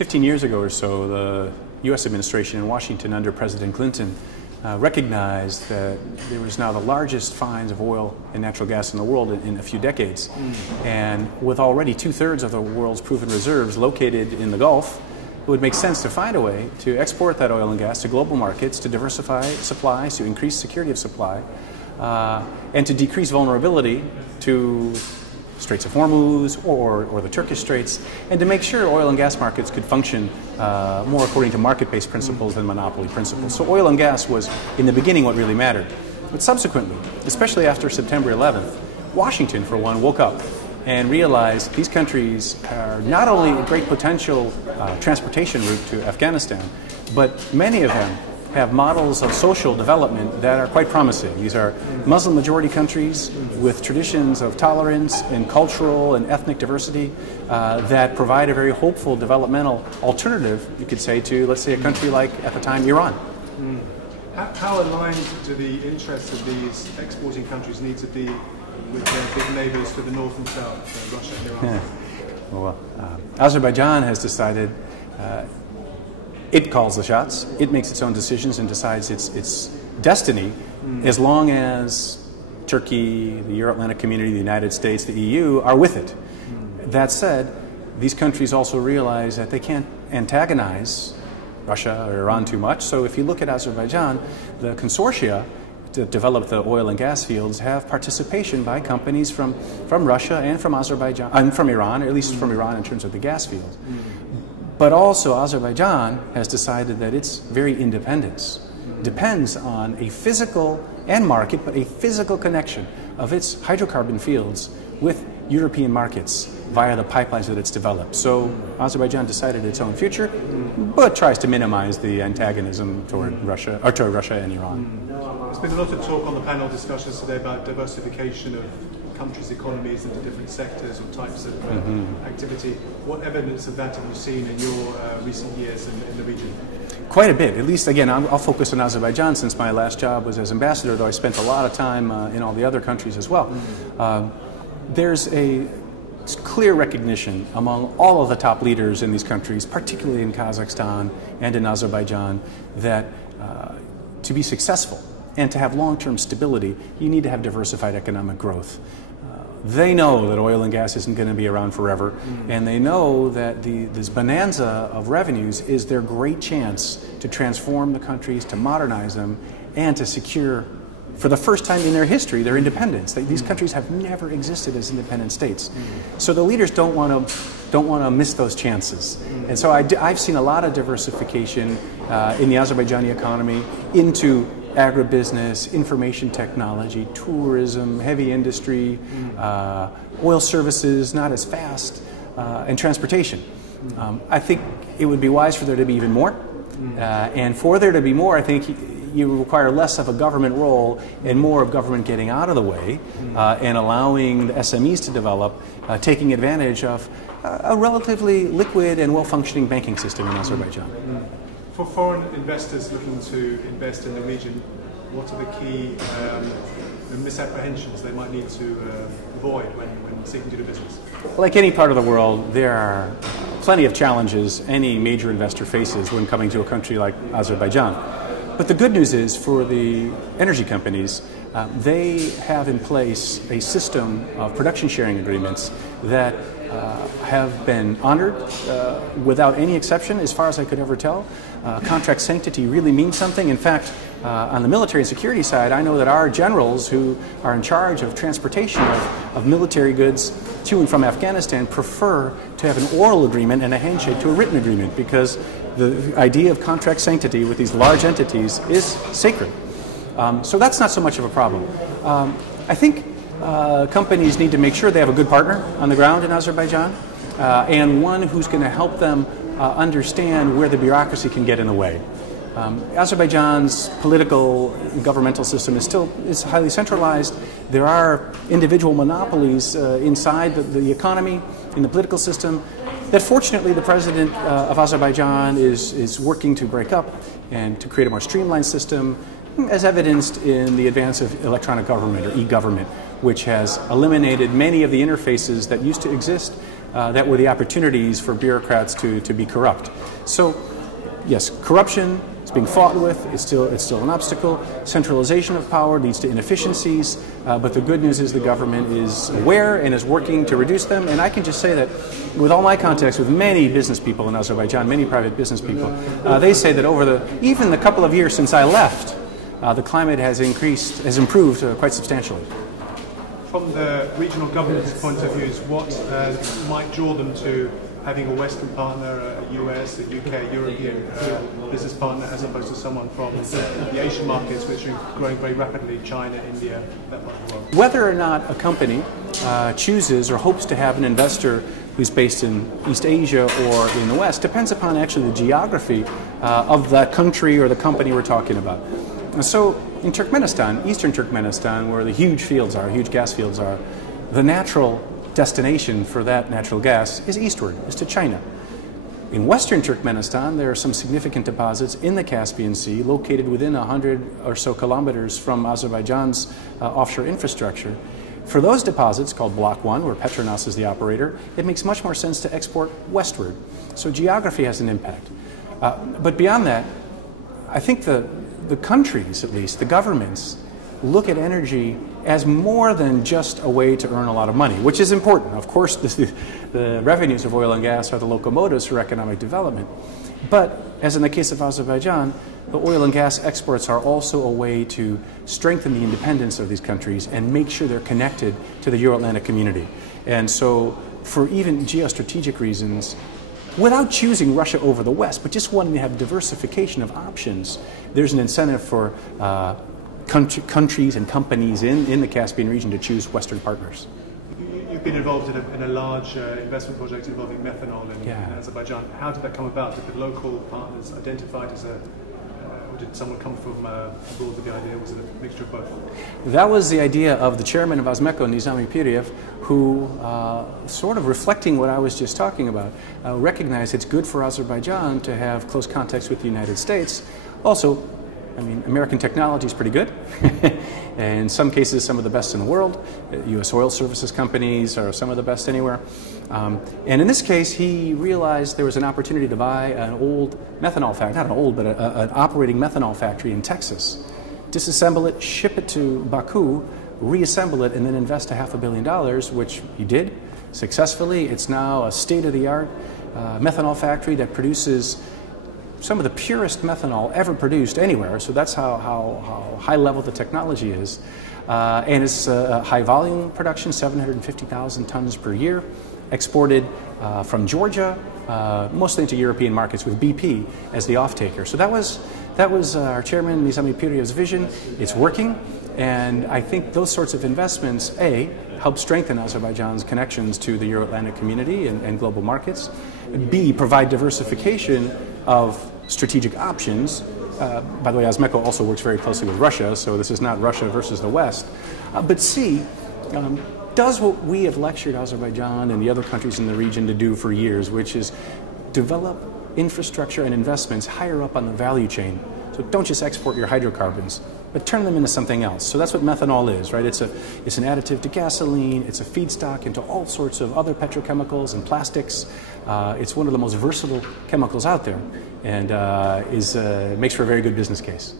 15 years ago or so, the U.S. administration in Washington under President Clinton recognized that there was now the largest finds of oil and natural gas in the world in a few decades. And with already 2/3 of the world's proven reserves located in the Gulf, it would make sense to find a way to export that oil and gas to global markets, to diversify supplies, to increase security of supply, and to decrease vulnerability to Straits of Hormuz or the Turkish Straits, and to make sure oil and gas markets could function more according to market-based principles than monopoly principles. So oil and gas was, in the beginning, what really mattered. But subsequently, especially after September 11th, Washington, for one, woke up and realized these countries are not only a great potential transportation route to Afghanistan, but many of them have models of social development that are quite promising. These are Muslim-majority countries with traditions of tolerance and cultural and ethnic diversity that provide a very hopeful developmental alternative, you could say, to, let's say, a country like, at the time, Iran. How aligned do the interests of these exporting countries need to be with their big neighbors to the north and south, Russia and Iran? Well, Azerbaijan has decided it calls the shots, it makes its own decisions and decides its destiny, as long as Turkey, the Euro-Atlantic community, the United States, the EU are with it. That said, these countries also realize that they can't antagonize Russia or Iran too much. So if you look at Azerbaijan, the consortia to develop the oil and gas fields have participation by companies from Russia and from Azerbaijan, and from Iran, or at least from Iran in terms of the gas fields. But also Azerbaijan has decided that its very independence depends on a physical and market, but a physical connection of its hydrocarbon fields with European markets via the pipelines that it's developed. So Azerbaijan decided its own future, but tries to minimize the antagonism toward Russia and Iran. There's been a lot of talk on the panel discussions today about diversification of countries' economies into different sectors or types of activity. What evidence of that have you seen in your recent years in the region? Quite a bit. At least, again, I'll focus on Azerbaijan since my last job was as ambassador, though I spent a lot of time in all the other countries as well. There's a clear recognition among all of the top leaders in these countries, particularly in Kazakhstan and in Azerbaijan, that to be successful and to have long-term stability, you need to have diversified economic growth. They know that oil and gas isn't going to be around forever, and they know that this bonanza of revenues is their great chance to transform the countries, to modernize them, and to secure, for the first time in their history, their independence. These countries have never existed as independent states. So the leaders don't want to miss those chances. And so I've seen a lot of diversification in the Azerbaijani economy into agribusiness, information technology, tourism, heavy industry, oil services, not as fast, and transportation. I think it would be wise for there to be even more. And for there to be more, I think you require less of a government role and more of government getting out of the way and allowing the SMEs to develop, taking advantage of a relatively liquid and well-functioning banking system in Azerbaijan. For foreign investors looking to invest in the region, what are the key misapprehensions they might need to avoid when seeking to do business? Like any part of the world, there are plenty of challenges any major investor faces when coming to a country like Azerbaijan. But the good news is for the energy companies, they have in place a system of production sharing agreements that have been honored without any exception, as far as I could ever tell. Contract sanctity really means something. In fact, on the military and security side, I know that our generals who are in charge of transportation of military goods to and from Afghanistan prefer to have an oral agreement and a handshake to a written agreement, because the idea of contract sanctity with these large entities is sacred. So that's not so much of a problem. I think companies need to make sure they have a good partner on the ground in Azerbaijan and one who's going to help them understand where the bureaucracy can get in the way. Azerbaijan's political and governmental system is highly centralized. There are individual monopolies inside the economy, in the political system, that fortunately the president of Azerbaijan is working to break up and to create a more streamlined system, as evidenced in the advance of electronic government, or e-government, which has eliminated many of the interfaces that used to exist that were the opportunities for bureaucrats to be corrupt. So, yes, corruption is being fought with. It's still an obstacle. Centralization of power leads to inefficiencies. But the good news is the government is aware and is working to reduce them. And I can just say that with all my contacts with many business people in Azerbaijan, many private business people, they say that even the couple of years since I left, the climate has improved quite substantially. From the regional government's point of view, what might draw them to having a Western partner, a US, a UK, European business partner, as opposed to someone from the Asian markets, which are growing very rapidly, China, India, that part of the world? Whether or not a company chooses or hopes to have an investor who's based in East Asia or in the West depends upon actually the geography of that country or the company we're talking about. So in Turkmenistan, eastern Turkmenistan, where the huge gas fields are, the natural destination for that natural gas is eastward, is to China. In western Turkmenistan, there are some significant deposits in the Caspian Sea located within 100 or so kilometers from Azerbaijan's offshore infrastructure. For those deposits, called Block 1, where Petronas is the operator, it makes much more sense to export westward. So geography has an impact. But beyond that, I think the countries, at least, the governments, look at energy as more than just a way to earn a lot of money, which is important. Of course, the revenues of oil and gas are the locomotives for economic development. But, as in the case of Azerbaijan, the oil and gas exports are also a way to strengthen the independence of these countries and make sure they're connected to the Euro-Atlantic community. And so, for even geostrategic reasons, without choosing Russia over the West, but just wanting to have diversification of options, there's an incentive for countries and companies in the Caspian region to choose Western partners. You've been involved in a large investment project involving methanol in Azerbaijan. How did that come about? Did the local partners identify it as or did someone come from abroad with the idea? Was it a mixture of both? That was the idea of the chairman of AzMeCo, Nizami Piriev, who, sort of reflecting what I was just talking about, recognized it's good for Azerbaijan to have close contacts with the United States. Also, I mean, American technology is pretty good. In some cases, some of the best in the world. U.S. oil services companies are some of the best anywhere. And in this case, he realized there was an opportunity to buy an old methanol factory, not an old, but an operating methanol factory in Texas, disassemble it, ship it to Baku, reassemble it, and then invest $500 million, which he did successfully. It's now a state-of-the-art methanol factory that produces some of the purest methanol ever produced anywhere, so that's how high level the technology is. And it's high volume production, 750,000 tons per year, exported from Georgia, mostly into European markets with BP as the off-taker. So that was our chairman, Nizami Piriev's vision. It's working, and I think those sorts of investments, A, help strengthen Azerbaijan's connections to the Euro-Atlantic community and global markets, B, provide diversification of strategic options. By the way, AzMeCo also works very closely with Russia, so this is not Russia versus the West. But C, does what we have lectured Azerbaijan and the other countries in the region to do for years, which is develop infrastructure and investments higher up on the value chain. So don't just export your hydrocarbons, but turn them into something else. So that's what methanol is, right? It's an additive to gasoline, it's a feedstock into all sorts of other petrochemicals and plastics. It's one of the most versatile chemicals out there, and makes for a very good business case.